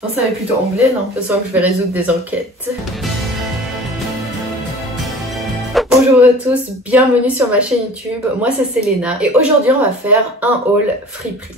Non, ça va être plutôt anglais, non? Je sens que je vais résoudre des enquêtes. Bonjour à tous, bienvenue sur ma chaîne YouTube. Moi c'est Selena et aujourd'hui on va faire un haul friperie.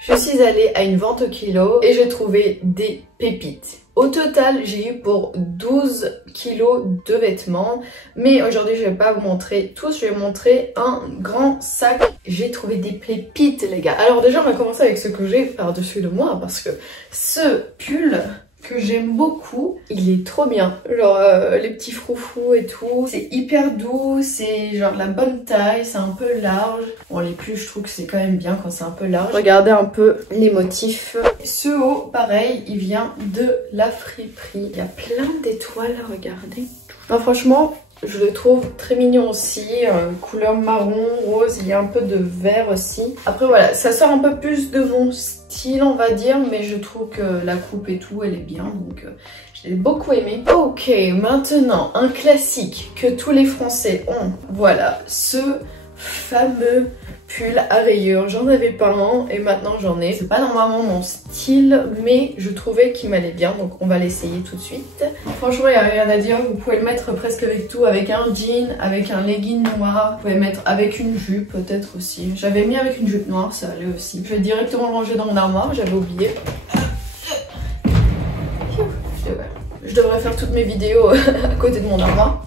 Je suis allée à une vente au kilo et j'ai trouvé des pépites. Au total, j'ai eu pour 12 kilos de vêtements. Mais aujourd'hui, je vais pas vous montrer tous, je vais vous montrer un grand sac. J'ai trouvé des pépites, les gars. Alors déjà, on va commencer avec ce que j'ai par-dessus de moi parce que ce pull que j'aime beaucoup, il est trop bien. Genre les petits froufrous et tout, c'est hyper doux, c'est genre la bonne taille, c'est un peu large. Bon, les pulls, je trouve que c'est quand même bien quand c'est un peu large. Regardez un peu les motifs. Ce haut, pareil, il vient de la friperie. Il y a plein d'étoiles, regardez. Non, franchement, je le trouve très mignon aussi, couleur marron, rose, il y a un peu de vert aussi. Après voilà, ça sort un peu plus de mon style on va dire, mais je trouve que la coupe et tout, elle est bien, donc je l'ai beaucoup aimé. Ok, maintenant un classique que tous les Français ont, voilà, ce fameux pull à rayures. J'en avais pas un et maintenant j'en ai. C'est pas normalement mon style, mais je trouvais qu'il m'allait bien, donc on va l'essayer tout de suite. Franchement, il n'y a rien à dire. Vous pouvez le mettre presque avec tout, avec un jean, avec un legging noir. Vous pouvez le mettre avec une jupe peut-être aussi. J'avais mis avec une jupe noire, ça allait aussi. Je vais directement le ranger dans mon armoire, j'avais oublié. Je devrais faire toutes mes vidéos à côté de mon armoire.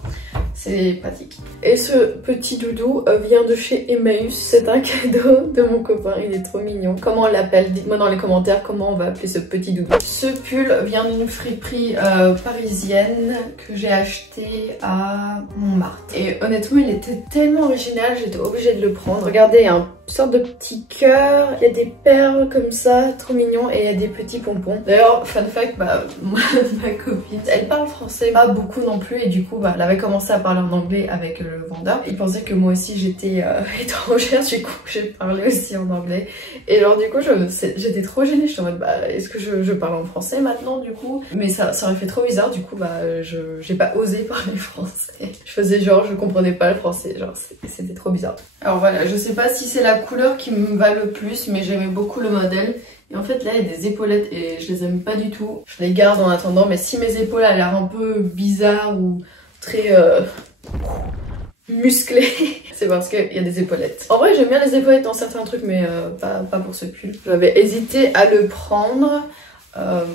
C'est pratique. Et ce petit doudou vient de chez Emmaüs. C'est un cadeau de mon copain, il est trop mignon. Comment on l'appelle? Dites-moi dans les commentaires comment on va appeler ce petit doudou. Ce pull vient d'une friperie parisienne que j'ai acheté à Montmartre. Et honnêtement, il était tellement original, j'étais obligée de le prendre. Regardez, une sorte de petit cœur, il y a des perles comme ça, trop mignon, et il y a des petits pompons. D'ailleurs, fun fact, ma copine, elle parle français, pas beaucoup non plus, et du coup, elle avait commencé à parler en anglais avec le vendeur. Il pensait que moi aussi j'étais étrangère, du coup j'ai parlé aussi en anglais. Et genre du coup j'étais trop gênée, je suis en mode est-ce que je parle en français maintenant du coup? Mais ça aurait fait trop bizarre, du coup j'ai pas osé parler français. Je faisais genre je comprenais pas le français, genre c'était trop bizarre. Alors voilà, je sais pas si c'est la couleur qui me va le plus, mais j'aimais beaucoup le modèle. Et en fait là il y a des épaulettes et je les aime pas du tout. Je les garde en attendant, mais si mes épaules ont l'air un peu bizarres ou très musclé, c'est parce qu'il y a des épaulettes. En vrai j'aime bien les épaulettes dans certains trucs, mais pas pour ce pull. J'avais hésité à le prendre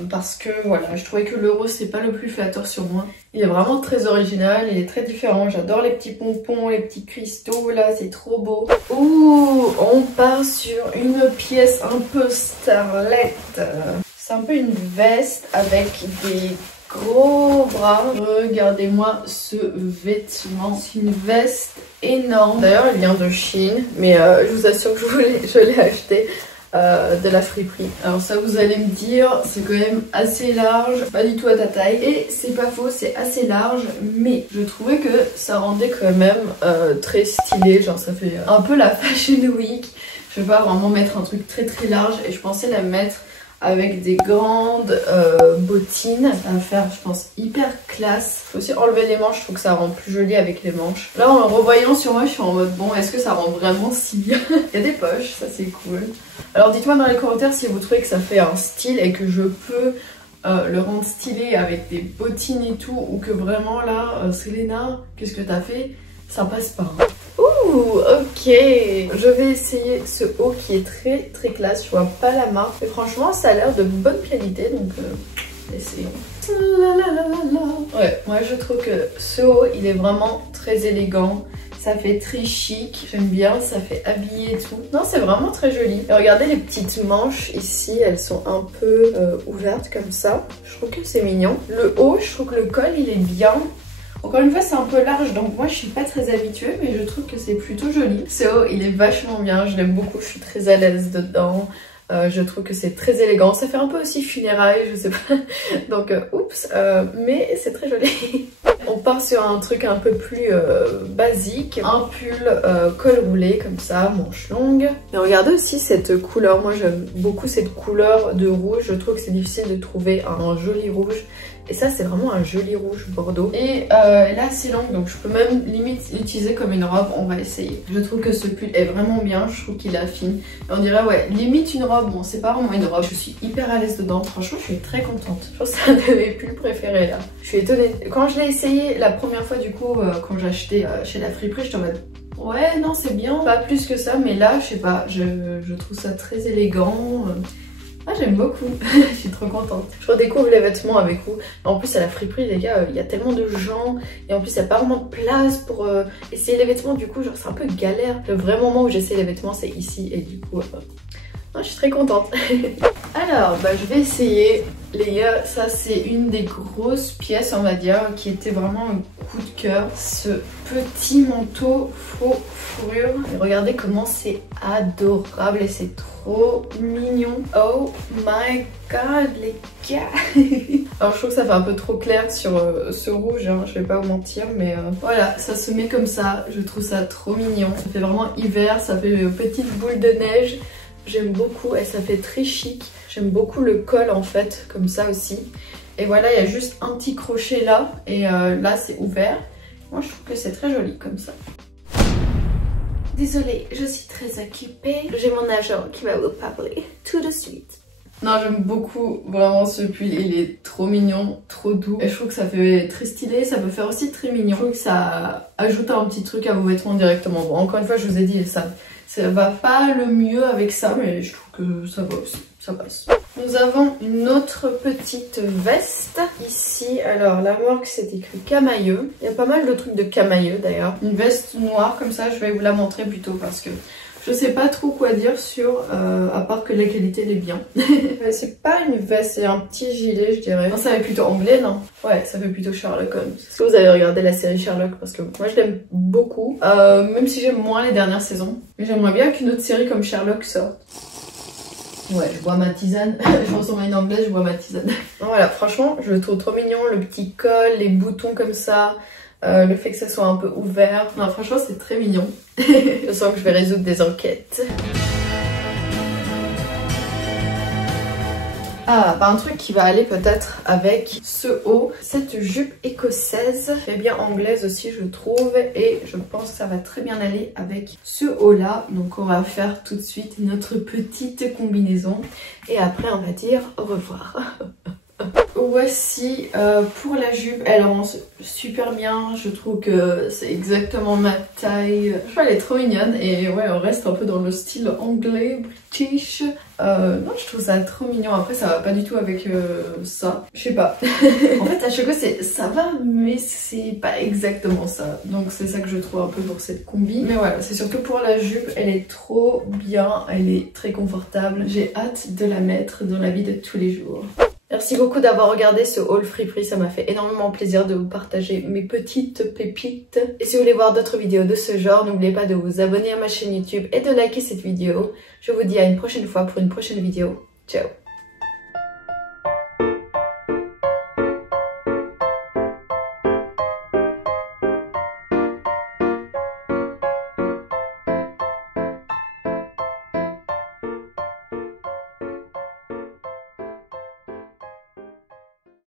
parce que voilà, je trouvais que le rose c'est pas le plus flatteur sur moi. Il est vraiment très original, il est très différent. J'adore les petits pompons, les petits cristaux là, c'est trop beau. Ouh, on part sur une pièce un peu starlet. C'est un peu une veste avec des gros bras. Regardez-moi ce vêtement, c'est une veste énorme. D'ailleurs elle vient de Chine, mais je vous assure que je l'ai acheté de la friperie. Alors ça vous allez me dire, c'est quand même assez large, pas du tout à ta taille, et c'est pas faux, c'est assez large, mais je trouvais que ça rendait quand même très stylé, genre ça fait un peu la Fashion Week. Je vais pas vraiment mettre un truc très très large et je pensais la mettre avec des grandes bottines. Ça va faire, je pense, hyper classe. Faut aussi enlever les manches, je trouve que ça rend plus joli avec les manches. Là, en le revoyant sur moi, je suis en mode, bon, est-ce que ça rend vraiment si bien? Il y a des poches, ça c'est cool. Alors dites-moi dans les commentaires si vous trouvez que ça fait un style et que je peux le rendre stylé avec des bottines et tout, ou que vraiment là, Selena, qu'est-ce que t'as fait? Ça passe pas. Ouh, ok. Je vais essayer ce haut qui est très très classe. Je vois pas la marque. Mais franchement, ça a l'air de bonne qualité. Donc, essayons. Ouais, moi je trouve que ce haut, il est vraiment très élégant. Ça fait très chic. J'aime bien, ça fait habillé et tout. Non, c'est vraiment très joli. Et regardez les petites manches ici. Elles sont un peu ouvertes comme ça. Je trouve que c'est mignon. Le haut, je trouve que le col, il est bien. Encore une fois c'est un peu large, donc moi je suis pas très habituée, mais je trouve que c'est plutôt joli. Ce haut il est vachement bien, je l'aime beaucoup, je suis très à l'aise dedans. Je trouve que c'est très élégant, ça fait un peu aussi funérailles, je sais pas. Donc oups, mais c'est très joli. On part sur un truc un peu plus basique, un pull col roulé comme ça, manche longue. Et regardez aussi cette couleur, moi j'aime beaucoup cette couleur de rouge, je trouve que c'est difficile de trouver un joli rouge. Et ça c'est vraiment un joli rouge bordeaux. Et elle est assez longue donc je peux même limite l'utiliser comme une robe. On va essayer. Je trouve que ce pull est vraiment bien, je trouve qu'il affine. Et on dirait ouais limite une robe, bon c'est pas vraiment une robe. Je suis hyper à l'aise dedans, franchement je suis très contente. Je pense que c'est un de mes pulls préférés là. Je suis étonnée. Quand je l'ai essayé la première fois du coup quand j'ai acheté chez la friperie, j'étais en mode ouais non c'est bien, pas plus que ça, mais là je sais pas, je trouve ça très élégant. Ah j'aime beaucoup, je suis trop contente. Je redécouvre les vêtements avec vous. En plus à la friperie les gars, il y a tellement de gens et en plus il n'y a pas vraiment de place pour essayer les vêtements, du coup genre c'est un peu galère. Le vrai moment où j'essaie les vêtements c'est ici et du coup je suis très contente. Alors je vais essayer les gars, ça c'est une des grosses pièces on va dire qui était vraiment un coup de cœur. Ce petit manteau faux fourrure. Et regardez comment c'est adorable et c'est trop mignon. Oh my god les gars. Alors je trouve que ça fait un peu trop clair sur ce rouge, hein, je vais pas vous mentir, mais voilà, ça se met comme ça, je trouve ça trop mignon. Ça fait vraiment hiver, ça fait petite boule de neige. J'aime beaucoup et ça fait très chic. J'aime beaucoup le col en fait, comme ça aussi. Et voilà, il y a juste un petit crochet là et là c'est ouvert. Moi je trouve que c'est très joli comme ça. Désolée, je suis très occupée. J'ai mon agent qui va vous parler tout de suite. Non, j'aime beaucoup vraiment ce pull, il est trop mignon, trop doux. Et je trouve que ça fait très stylé, ça peut faire aussi très mignon. Je trouve que ça ajoute un petit truc à vos vêtements directement. Bon, encore une fois, je vous ai dit, ça va pas le mieux avec ça, mais je trouve que ça va aussi, ça passe. Nous avons une autre petite veste ici. Alors la marque c'est écrit Camailleux. Il y a pas mal de trucs de Camailleux d'ailleurs. Une veste noire comme ça, je vais vous la montrer plutôt parce que je sais pas trop quoi dire sur, à part que la qualité elle est bien. C'est pas une veste, c'est un petit gilet je dirais. Non, ça fait plutôt anglais non? Ouais, ça fait plutôt Sherlock Holmes. Est-ce que vous avez regardé la série Sherlock? Parce que moi je l'aime beaucoup, même si j'aime moins les dernières saisons. Mais j'aimerais bien qu'une autre série comme Sherlock sorte. Ouais, je bois ma tisane. Je ressemble à une anglaise, je bois ma tisane. Voilà, franchement, je le trouve trop mignon. Le petit col, les boutons comme ça. Le fait que ça soit un peu ouvert. Non, franchement, c'est très mignon. Je sens que je vais résoudre des enquêtes. Ah, un truc qui va aller peut-être avec ce haut, cette jupe écossaise, très bien anglaise aussi je trouve, et je pense que ça va très bien aller avec ce haut là. Donc on va faire tout de suite notre petite combinaison et après on va dire au revoir. Voici pour la jupe, elle rend super bien, je trouve que c'est exactement ma taille. Je trouve elle est trop mignonne et ouais on reste un peu dans le style anglais, british. Non je trouve ça trop mignon, après ça va pas du tout avec ça, je sais pas. En fait à chaque fois ça va mais c'est pas exactement ça. Donc c'est ça que je trouve un peu pour cette combi. Mais voilà, c'est surtout pour la jupe, elle est trop bien, elle est très confortable. J'ai hâte de la mettre dans la vie de tous les jours. Merci beaucoup d'avoir regardé ce haul friperie, ça m'a fait énormément plaisir de vous partager mes petites pépites. Et si vous voulez voir d'autres vidéos de ce genre, n'oubliez pas de vous abonner à ma chaîne YouTube et de liker cette vidéo. Je vous dis à une prochaine fois pour une prochaine vidéo. Ciao!